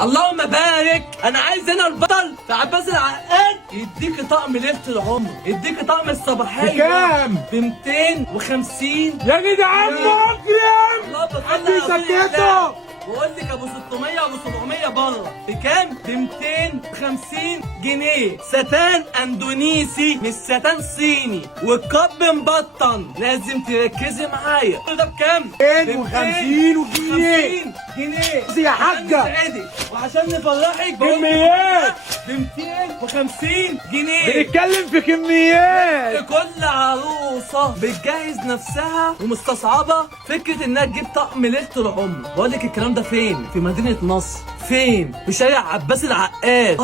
اللهم بارك. انا عايز انا البطل في عباس العقاد يديك طقم ليله العمر، يديك طقم الصباحيه بكام؟ ب 250. يا جدعان مجرم! الله حد يسكته! بقول لك ابو 600 وابو 700 بره بكام؟ ب 250 جنيه. ستان اندونيسي مش ستان صيني، والكب مبطن. لازم تركزي معايا. ده بكام؟ 250 جنيه جنيه يا حاجة. عشان نسعدك وعشان نفرحك كميات ب 250 جنيه. بنتكلم في كميات. لكل عروسه بتجهز نفسها ومستصعبه فكره انها تجيب طقم ليله العمر. بقول لك الكلام ده فين؟ في مدينه نصر. فين؟ في شارع عباس العقاد.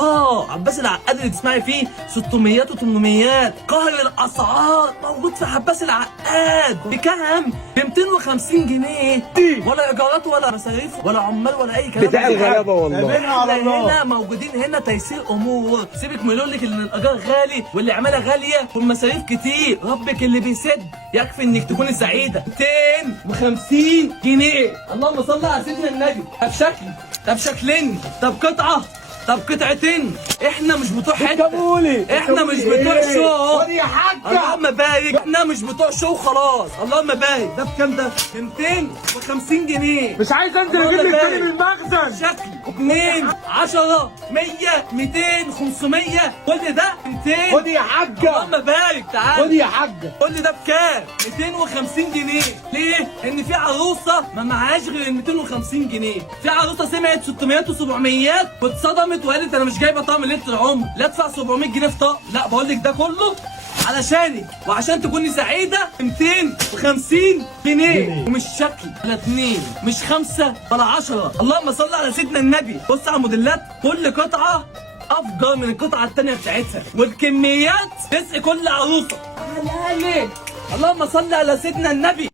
عباس العقاد اللي تسمعي فيه 600 و800. قهر الاسعار موجود في عباس العقاد. بكام؟ ب 250 جنيه. ولا ايجارات ولا مصاريف ولا عمال ولا اي كلام. بتاع الغلابه والله. احنا هنا موجودين هنا تيسير امور. سيبك من يقول لك ان الايجار غالي والعماله غاليه والمصاريف كتير. ربك اللي بيسد يكفي انك تكوني سعيده. 250 جنيه. اللهم صل على سيدنا النبي. طب شكل، طب شكلين، طب قطعه، طب قطعتين. احنا مش بتوع حته، احنا مش بتوع شو. يا حاجة. اللهم بارك. احنا مش بتوع شو خلاص. اللهم بارك. ده بكام ده؟ ب 250 جنيه. مش عايز انزل اجيب لك تاني من المخزن. شكل 2 10 100 200 500 كل ده 200. خد يا حاجة. اللهم بارك. تعال خد يا حاجة. قول لي ده بكام؟ 250 جنيه. ليه؟ ان في عروسه ما معهاش غير ال 250 جنيه. في عروسه سمعت 600 و700 واتصدمت وقالت انا مش جايبه طقم ليله العمر، لا ادفع 700 جنيه في طقم. لا بقول لك ده كله علشانك وعشان تكوني سعيده. 250 جنيه. ومش شكل ولا 2 مش 5 ولا 10. اللهم صل على سيدنا النبي. بص على الموديلات، كل قطعه افضل من القطعه الثانيه بتاعتها، والكميات تسقي كل عروسه. على اللهم صل على سيدنا النبي.